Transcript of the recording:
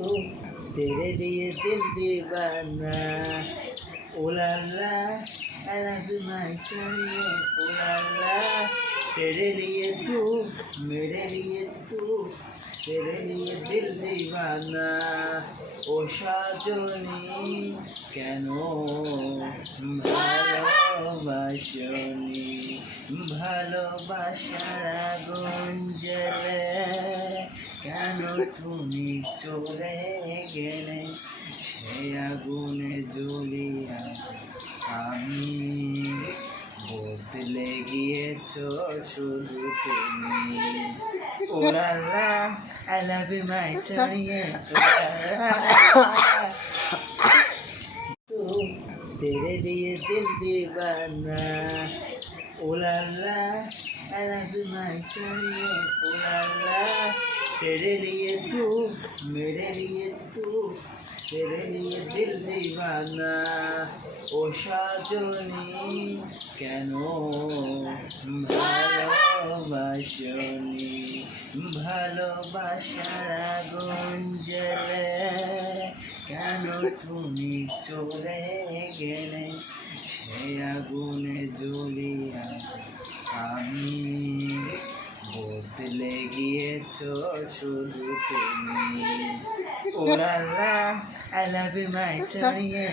तेरे लिए दिल दीवाना उलाला I love you my चाहिए उलाला तेरे लिए तू मेरे लिए तू तेरे लिए दिल दीवाना ও সাজনি কেন ভালোবাসনি ভালোবাসার আগুন জ্বলে কেন তুমি চলে গেলে সে আগুনে জ্বলিয়া আমি বদলে গিয়েছ শুধু তুমি ooh la la I love you my चाहिए तू तेरे लिए दिल दीवाना ओलाला I love you my चाहिए ओलाला तेरे लिए तू मेरे लिए तू तेरे लिए दिल दीवाना ও সাজনি কেন ভালোবাসনি ভালোবাসার আগুন জ্বলে কেন তুমি চলে গেলে সে আগুনে জ্বলিয়া আমি বদলে গিয়েছ শুধু তুমি ooh la la I love you my चाहिए